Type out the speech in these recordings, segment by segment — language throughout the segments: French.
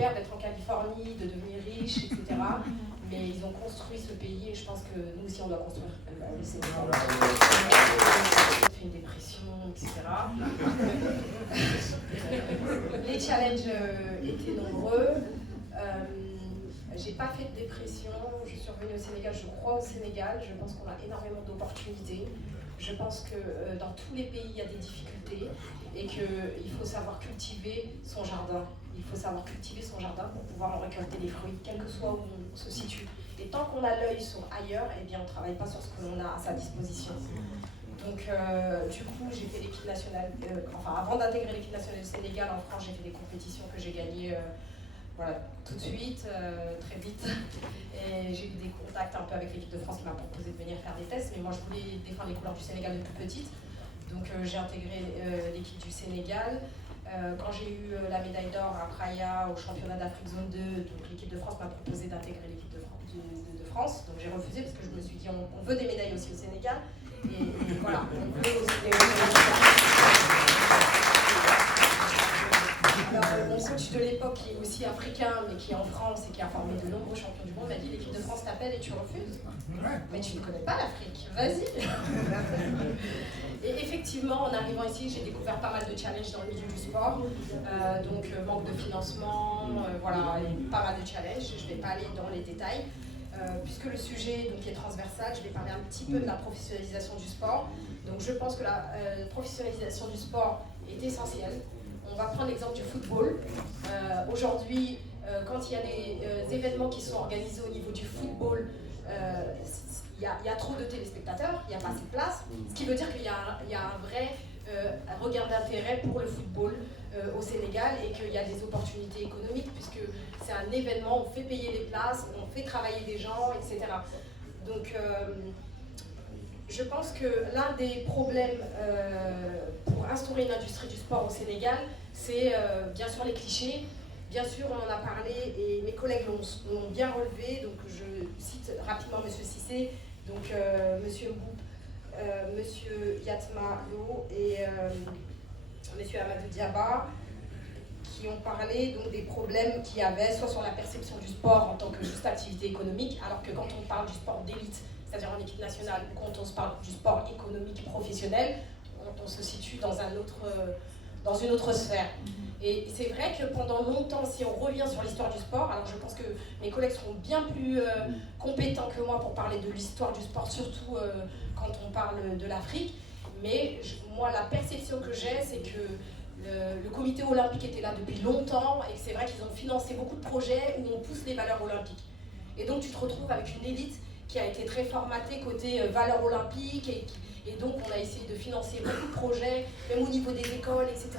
super d'être en Californie, de devenir riche, etc. Mais ils ont construit ce pays et je pense que nous aussi on doit construire le Sénégal. On fait une dépression, etc. Les challenges étaient nombreux. J'ai pas fait de dépression, je suis revenue au Sénégal, je crois au Sénégal, je pense qu'on a énormément d'opportunités. Je pense que dans tous les pays, il y a des difficultés et qu'il faut savoir cultiver son jardin. Il faut savoir cultiver son jardin pour pouvoir en récolter les fruits, quel que soit où on se situe. Et tant qu'on a l'œil sur ailleurs, eh bien, on ne travaille pas sur ce que l'on a à sa disposition. Donc, du coup, j'ai fait l'équipe nationale, avant d'intégrer l'équipe nationale du Sénégal en France, j'ai fait des compétitions que j'ai gagnées tout de suite, très vite. Et j'ai eu des contacts un peu avec l'équipe de France qui m'a proposé de venir faire des tests, mais moi je voulais défendre les couleurs du Sénégal depuis petite. Donc j'ai intégré l'équipe du Sénégal. Quand j'ai eu la médaille d'or à Praia au championnat d'Afrique zone 2, donc l'équipe de France m'a proposé d'intégrer l'équipe de France. Donc j'ai refusé parce que je me suis dit on veut des médailles aussi au Sénégal. Et voilà, on voulait aussi des Alors, mon coach de l'époque, qui est aussi africain, mais qui est en France et qui a formé de nombreux champions du monde, m'a dit l'équipe de France t'appelle et tu refuses. Mais tu ne connais pas l'Afrique, vas-y. Et effectivement, en arrivant ici, j'ai découvert pas mal de challenges dans le milieu du sport. Manque de financement, et pas mal de challenges. Je ne vais pas aller dans les détails. Puisque le sujet est transversal, je vais parler un petit peu de la professionnalisation du sport. Donc je pense que la professionnalisation du sport est essentielle. On va prendre l'exemple du football. Aujourd'hui, quand il y a des événements qui sont organisés au niveau du football, il y a trop de téléspectateurs, il n'y a pas assez de place, ce qui veut dire qu'il y a un vrai regain d'intérêt pour le football au Sénégal et qu'il y a des opportunités économiques puisque c'est un événement, on fait payer les places, on fait travailler des gens, etc. Donc, je pense que l'un des problèmes pour instaurer une industrie du sport au Sénégal, c'est bien sûr les clichés. Bien sûr, on en a parlé et mes collègues l'ont bien relevé. Donc, je cite rapidement M. Cissé, donc M. Mboup, M. Yatma Lo et M. Amadou Diaba, qui ont parlé donc, des problèmes qu'il y avait, soit sur la perception du sport en tant que juste activité économique, alors que quand on parle du sport d'élite, c'est-à-dire en équipe nationale, ou quand on se parle du sport économique professionnel, on se situe dans une autre sphère. Et c'est vrai que pendant longtemps, si on revient sur l'histoire du sport, alors je pense que mes collègues seront bien plus compétents que moi pour parler de l'histoire du sport, surtout quand on parle de l'Afrique, mais moi la perception que j'ai, c'est que le comité olympique était là depuis longtemps et c'est vrai qu'ils ont financé beaucoup de projets où on pousse les valeurs olympiques. Et donc tu te retrouves avec une élite qui a été très formatée côté valeurs olympiques et donc on a essayé de financer beaucoup de projets, même au niveau des écoles, etc.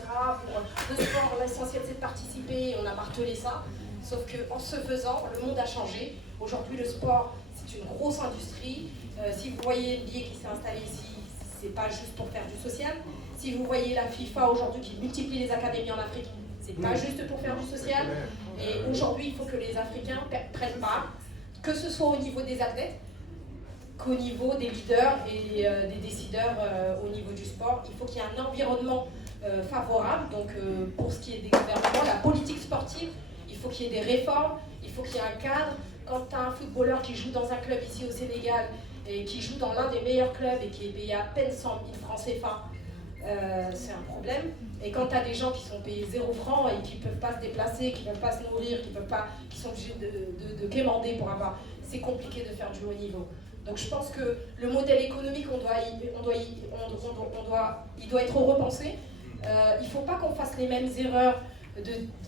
Pour le sport, l'essentiel c'est de participer, on a martelé ça. Sauf qu'en ce faisant, le monde a changé. Aujourd'hui le sport c'est une grosse industrie. Si vous voyez le biais qui s'est installé ici, c'est pas juste pour faire du social. Si vous voyez la FIFA aujourd'hui qui multiplie les académies en Afrique, c'est pas juste pour faire du social. Et aujourd'hui, il faut que les Africains prennent part, que ce soit au niveau des athlètes, qu'au niveau des leaders et des décideurs au niveau du sport. Il faut qu'il y ait un environnement favorable. Donc, pour ce qui est des gouvernements, la politique sportive, il faut qu'il y ait des réformes, il faut qu'il y ait un cadre. Quand tu as un footballeur qui joue dans un club ici au Sénégal et qui joue dans l'un des meilleurs clubs et qui est payé à peine 100 000 francs CFA, c'est un problème. Et quand tu as des gens qui sont payés 0 francs et qui ne peuvent pas se déplacer, qui ne peuvent pas se nourrir, qui sont obligés de quémander pour avoir, c'est compliqué de faire du haut niveau. Donc je pense que le modèle économique, il doit être repensé. Il ne faut pas qu'on fasse les mêmes erreurs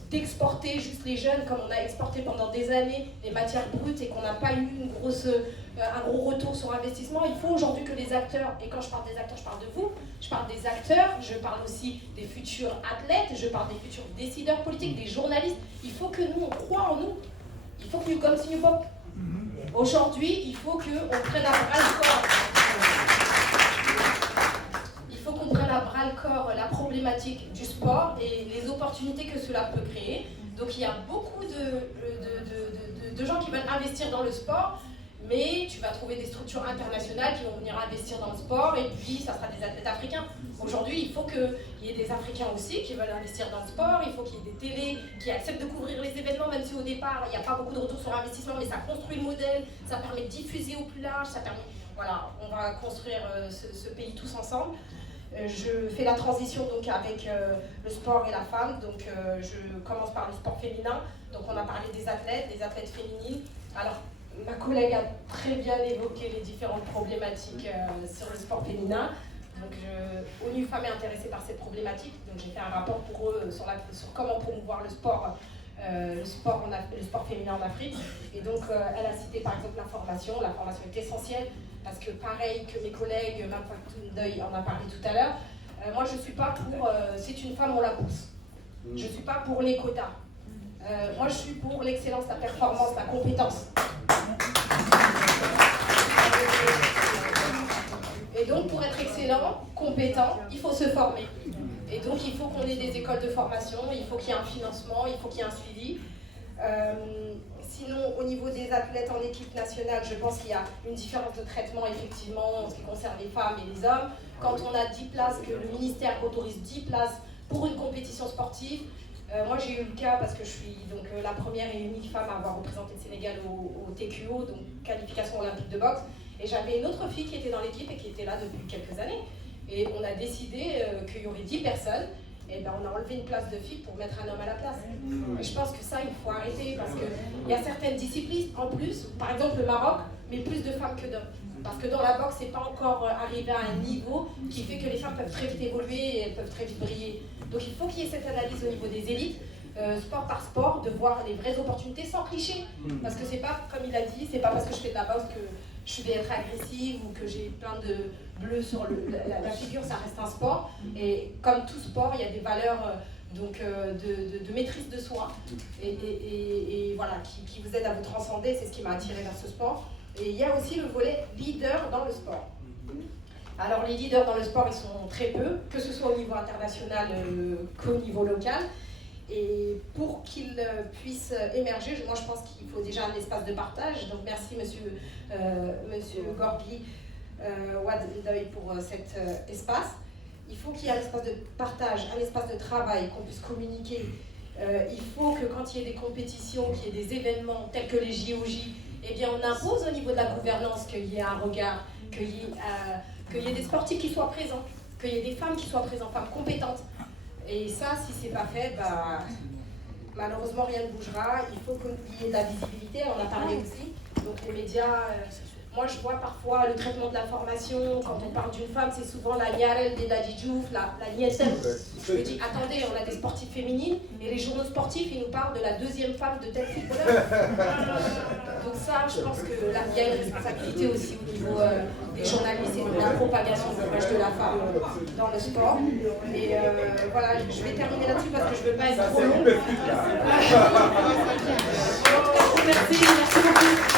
d'exporter juste les jeunes comme on a exporté pendant des années les matières brutes et qu'on n'a pas eu un gros retour sur investissement. Il faut aujourd'hui que les acteurs, et quand je parle des acteurs, je parle de vous, je parle des acteurs, je parle aussi des futurs athlètes, je parle des futurs décideurs politiques, des journalistes. Il faut que nous, on croit en nous. Il faut que nous, comme si nous pop. Aujourd'hui, il faut qu'on prenne à bras le corps. Il faut qu'on prenne à bras le corps la problématique du sport et les opportunités que cela peut créer. Donc il y a beaucoup de gens qui veulent investir dans le sport, mais tu vas trouver des structures internationales qui vont venir investir dans le sport et puis ça sera des athlètes africains. Aujourd'hui, il faut qu'il y ait des Africains aussi qui veulent investir dans le sport, il faut qu'il y ait des télés qui acceptent de couvrir les événements, si au départ, il n'y a pas beaucoup de retour sur investissement, mais ça construit le modèle, ça permet de diffuser au plus large, ça permet... Voilà, on va construire ce pays tous ensemble. Je fais la transition donc avec le sport et la femme, donc je commence par le sport féminin. Donc on a parlé des athlètes féminines. Alors, ma collègue a très bien évoqué les différentes problématiques sur le sport féminin. Donc, ONU Femmes est intéressée par cette problématique. Donc, j'ai fait un rapport pour eux sur comment promouvoir le sport féminin en Afrique. Et donc, elle a cité par exemple la formation. La formation est essentielle parce que, pareil que mes collègues, Deuil en a parlé tout à l'heure, moi je ne suis pas pour c'est une femme, on la pousse. Je ne suis pas pour les quotas. Moi je suis pour l'excellence, la performance, la compétence. Et donc, pour être excellent, compétent, il faut se former. Et donc, il faut qu'on ait des écoles de formation, il faut qu'il y ait un financement, il faut qu'il y ait un suivi. Sinon, au niveau des athlètes en équipe nationale, je pense qu'il y a une différence de traitement, effectivement, en ce qui concerne les femmes et les hommes. Quand on a 10 places, que le ministère autorise 10 places pour une compétition sportive, moi, j'ai eu le cas parce que je suis donc, la première et unique femme à avoir représenté le Sénégal au TQO, donc qualification olympique de boxe. Et j'avais une autre fille qui était dans l'équipe et qui était là depuis quelques années. Et on a décidé qu'il y aurait 10 personnes. Et ben on a enlevé une place de fille pour mettre un homme à la place. Et je pense que ça, il faut arrêter parce qu'il y a certaines disciplines en plus, par exemple le Maroc, mais plus de femmes que d'hommes. Parce que dans la boxe, c'est pas encore arrivé à un niveau qui fait que les femmes peuvent très vite évoluer et elles peuvent très vite briller. Donc il faut qu'il y ait cette analyse au niveau des élites. Sport par sport, de voir les vraies opportunités sans cliché. Parce que c'est pas, comme il a dit, c'est pas parce que je fais de la boxe que je vais être agressive ou que j'ai plein de bleus sur la figure, ça reste un sport. Et comme tout sport, il y a des valeurs de maîtrise de soi et voilà, qui vous aident à vous transcender, c'est ce qui m'a attirée vers ce sport. Et il y a aussi le volet leader dans le sport. Alors les leaders dans le sport, ils sont très peu, que ce soit au niveau international qu'au niveau local. Et pour qu'ils puissent émerger, moi je pense qu'il faut déjà un espace de partage. Donc merci monsieur Gorgui Wadoy pour cet espace. Il faut qu'il y ait un espace de partage, un espace de travail, qu'on puisse communiquer. Il faut que quand il y ait des compétitions, qu'il y ait des événements tels que les JOJ, eh bien on impose au niveau de la gouvernance qu'il y ait un regard, qu'il y ait des sportifs qui soient présents, qu'il y ait des femmes qui soient présentes, femmes compétentes. Et ça, si c'est pas fait, malheureusement rien ne bougera. Il faut qu'il y ait de la visibilité, on en a parlé aussi. Donc les médias, moi je vois parfois le traitement de l'information, quand on parle d'une femme, c'est souvent la Yarel de Dadji Diouf, la Nielsen. Je me dis, attendez, on a des sportifs féminines, et les journaux sportifs, ils nous parlent de la deuxième femme de tel footballeur. Donc ça, je pense qu'il y a une responsabilité aussi au niveau des journalistes et de la propagation de l'image de la femme dans le sport. Et voilà, je vais terminer là-dessus parce que je ne veux pas être trop longue. Merci beaucoup.